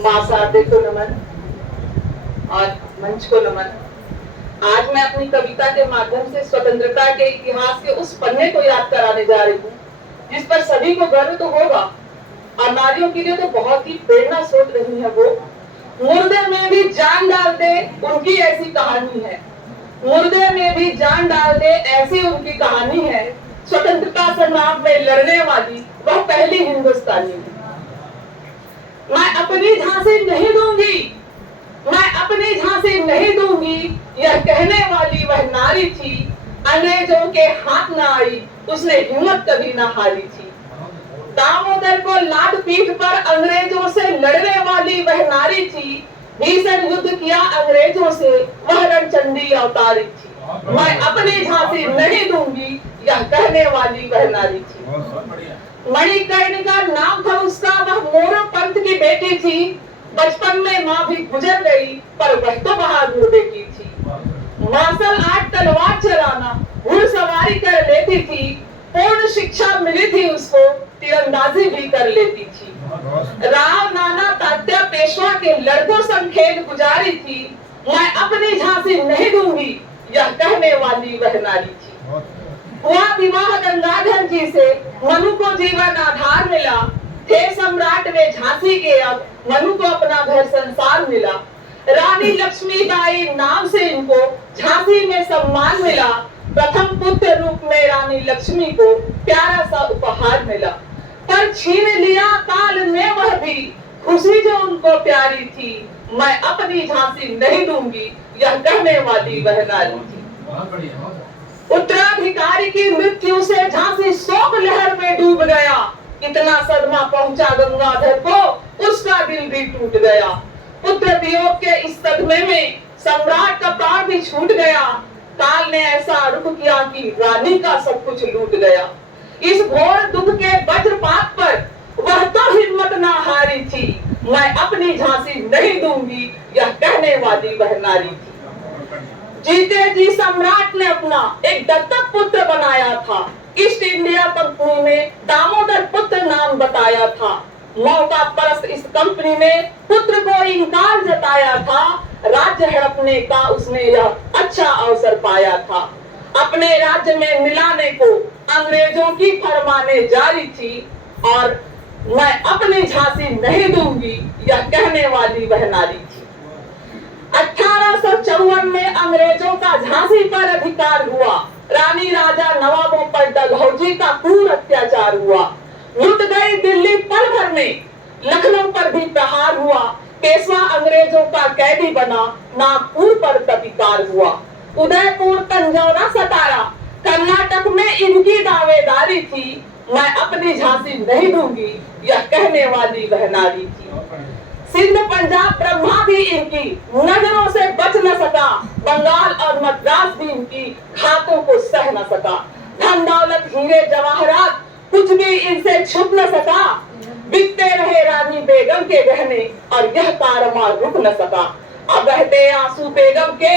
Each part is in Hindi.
माँ सादे को नमन और मंच को नमन। आज मैं अपनी कविता के माध्यम से स्वतंत्रता के इतिहास के उस पन्ने को याद कराने जा रही हूँ जिस पर सभी को गर्व तो होगा और नारियों के लिए तो बहुत ही प्रेरणा स्रोत रही है। वो मुर्दे में भी जान डाल दे उनकी ऐसी कहानी है, मुर्दे में भी जान डाल दे ऐसी उनकी कहानी है। स्वतंत्रता संग्राम में लड़ने वाली वह पहली हिंदुस्तानी है। मैं अपनी झांसी नहीं दूंगी, मैं अपनी झांसी नहीं दूंगी, यह कहने वाली वह नारी थी। अंग्रेजों के हाथ न आई, उसने हिम्मत कभी न हारी थी। दामोदर को लात पीठ पर अंग्रेजों से लड़ने वाली वह नारी थी। भीषण युद्ध किया अंग्रेजों से, वह रणचंडी अवतारी थी। मैं अपनी झांसी नहीं दूंगी, यह कहने वाली वह नारी थी। मणिकर्णिका नाम था उसका, वह मोरो पंत की बेटी थी। बचपन में माँ भी गुजर गई, पर वह तो बहादुर बेटी थी। मार्शल आर्ट तलवार चलाना, घुड़सवारी कर लेती थी। पूर्ण शिक्षा मिली थी उसको, तीरंदाजी भी कर लेती थी। राव नाना तात्या पेशवा के लड़कों संग खेल गुजारी थी। मैं अपनी झांसी नहीं दूंगी, यह कहने वाली वह नारी थी। हुआ विवाह गंगाधर जी से, मनु को जीवन आधार मिला। थे सम्राट वे झांसी के, अब मनु को अपना घर संसार मिला। रानी लक्ष्मीबाई नाम से इनको झांसी में सम्मान मिला। प्रथम पुत्र रूप में रानी लक्ष्मी को प्यारा सा उपहार मिला। पर छीन लिया काल ने वह भी खुशी जो उनको प्यारी थी। मैं अपनी झांसी नहीं दूंगी, यह कहने वाली वह नारी थी। उत्तराधिकारी की मृत्यु से झांसी शोक लहर में डूब गया। इतना सदमा पहुंचा गंगाधर को, उसका दिल भी टूट गया। पुत्र वियोग के इस सदमे में सम्राट का प्राण भी छूट गया। काल ने ऐसा रुख किया कि रानी का सब कुछ लूट गया। इस घोर दुख के वज्रपात पर वह तो हिम्मत ना हारी थी। मैं अपनी झांसी नहीं दूंगी, यह कहने वाली वह नारी थी। जीते जी सम्राट ने अपना एक दत्तक पुत्र बनाया था। ईस्ट इंडिया कंपनी में दामोदर पुत्र नाम बताया था। मौका परस्त इस कंपनी ने पुत्र को इंकार जताया था। राज्य हड़पने का उसने यह अच्छा अवसर पाया था। अपने राज्य में मिलाने को अंग्रेजों की फरमाने जारी थी और मैं अपनी झांसी नहीं दूंगी, यह कहने वाली वह नारी थी। 1854 में अंग्रेजों का झांसी पर अधिकार हुआ। रानी राजा नवाबों पर डलहौजी का क्रूर अत्याचार हुआ। लुट गई दिल्ली पल भर में, लखनऊ पर भी प्रहार हुआ। पेशवा अंग्रेजों का कैदी बना, नागपुर पर प्रतिकार हुआ। उदयपुर, तंजौरा, सतारा, कर्नाटक में इनकी दावेदारी थी। मैं अपनी झांसी नहीं दूंगी, यह कहने वाली वह नारी थी। सिंध, पंजाब, ब्रह्मा भी इनकी नजरों से बच न सका। बंगाल और मद्रास भी इनकी घातों को सह न सका। धन दौलत हीरे जवाहरात कुछ भी इनसे छुप न सका। बिकते रहे रानी बेगम के गहने और यह कारवां रुक न सका। अब बहते आंसू बेगम के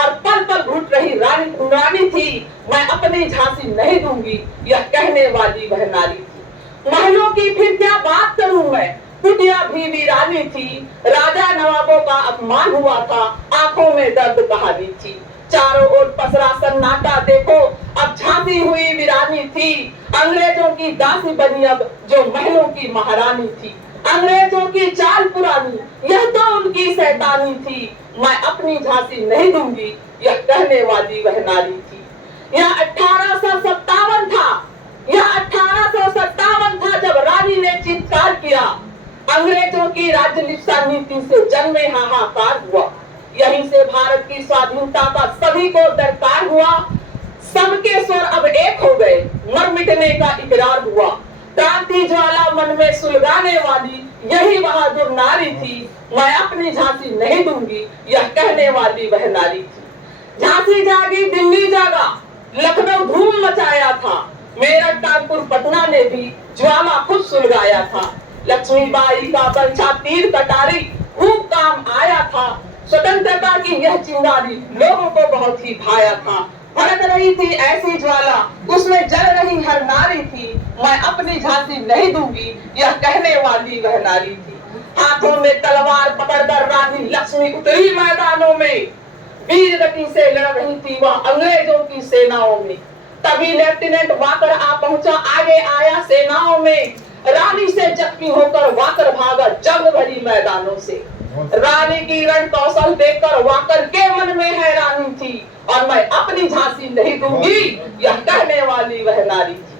और पल पल घुट रही रानी थी। मैं अपनी झांसी नहीं दूंगी, यह कहने वाली वह नारी थी। महलों की फिर क्या बात करूं मैं, कुटिया भी वीरानी थी। राजा नवाबों का अपमान हुआ था, आंखों में दर्द कहानी थी। चारों ओर पसरा सन्नाटा देखो, अब झांसी हुई वीरानी थी। अंग्रेजों की दासी बनी अब जो महलों की महारानी थी। अंग्रेजों की चाल पुरानी, यह तो उनकी शैतानी थी। मैं अपनी झांसी नहीं दूंगी, यह कहने वाली वह नारी थी। यह 1857 था, यह 1857 था जब रानी ने चित्कार किया। अंग्रेजों की राज्यलिप्सा नीति से जन्मे हाहाकार हुआ। यहीं से भारत की स्वाधीनता का सभी को दरकार हुआ। सबके स्वर अब एक हो गए, मर मिटने का इकरार हुआ। क्रांति ज्वाला मन में सुलगाने वाली यही बहादुर नारी थी। मैं अपनी झांसी नहीं दूंगी, यह कहने वाली वह नारी थी। झांसी जागी, दिल्ली जागा, लखनऊ धूम मचाया था। मेरठ, कानपुर, पटना ने भी ज्वाला खुद सुलगाया था। लक्ष्मीबाई का बरछा तीर कटारी खूब काम आया था। स्वतंत्रता की यह चिंगारी लोगों को बहुत ही भाया था। भड़क रही थी ऐसी ज्वाला, उसमें जल रही हर नारी थी। मैं अपनी झांसी नहीं दूंगी, यह कहने वाली वह नारी थी। हाथों में तलवार पकड़कर रानी लक्ष्मी उतरी मैदानों में। वीर गति से लड़ रही थी वह अंग्रेजों की सेनाओं में। तभी लेफ्टिनेंट वाकर आ पहुंचा, आगे आया सेनाओं में। रानी से जख्मी होकर वाकर भागा जंग भरी मैदानों से। रानी की रण कौशल देखकर वाकर के मन में हैरानी थी, और मैं अपनी झांसी नहीं दूंगी, यह कहने वाली वह नारी थी।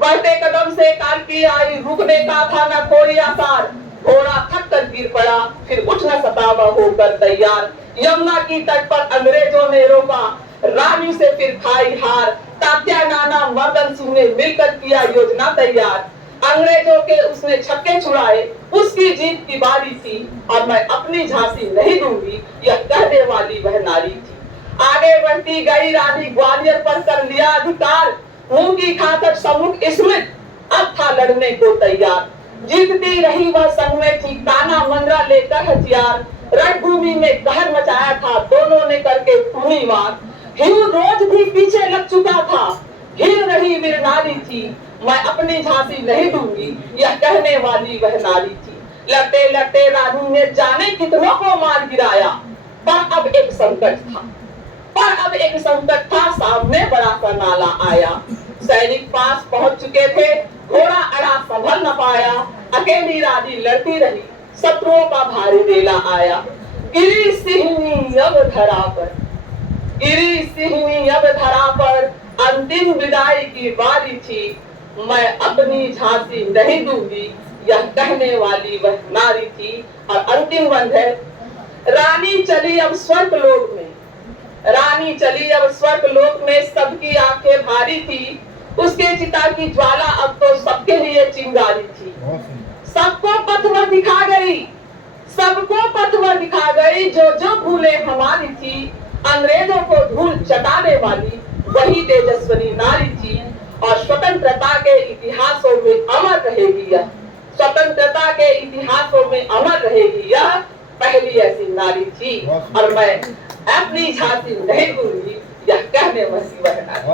बढ़ते कदम से काल की आई, रुकने का था न कोई आसार। घोड़ा थक कर गिर पड़ा, फिर उठ न सका वह होकर तैयार। यमुना की तट पर अंग्रेजों ने रोका, रानी से फिर खाई हार। तात्या नाना मर्दन सिंह ने मिलकर किया योजना तैयार। अंग्रेजों के उसने छक्के छुड़ाए, उसकी जीत की बारी थी, और मैं अपनी झांसी नहीं दूंगी, यह कहने वाली वह नारी थी। आगे बढ़ती गई रानी, ग्वालियर पर कर लिया अधिकार। मुंह की खाकर सम्मुख स्मृत, अब था लड़ने को तैयार। जीतती रही वह संग में थी, काना मंदरा लेकर हथियार। रणभूमि में कहर मचाया था, दोनों ने करके खूनी वार। हिंदू रोज भी पीछे लग चुका था, हिल रही वीर नारी थी, मैं अपनी झांसी नहीं दूंगी, यह कहने वाली वह नारी थी। लड़ते लड़ते रानी ने जाने कितनों को मार गिराया, पर अब एक संकट था, सामने बड़ा सा नाला आया। सैनिक पास पहुंच चुके थे, घोड़ा अड़ा संभल न पाया। अकेली रानी लड़ती रही, शत्रुओं का भारी बेला आया। गिरी सिंहनी अब धरा पर, गिरी सिंहनी अब धरा पर, अंतिम विदाई की बारी थी, मैं अपनी झांसी नहीं दूंगी, यह कहने वाली वह नारी थी। और अंतिम बंद है, रानी चली अब स्वर्गलोक में, रानी चली अब स्वर्गलोक में, सबकी आंखें भारी थी। उसके चिता की ज्वाला अब तो सबके लिए चिंगारी थी। सबको पथवर दिखा गई, सबको पथवर दिखा गई, जो जो भूले हमारी थी। अंग्रेजों को धूल चटाने वाली वही तेजस्विनी नारी थी। और स्वतंत्रता के इतिहासों में अमर रहेगी यह, स्वतंत्रता के इतिहासों में अमर रहेगी यह पहली ऐसी नारी थी। और मैं अपनी झांसी नहीं दूंगी, यह कहने वाली वह नारी।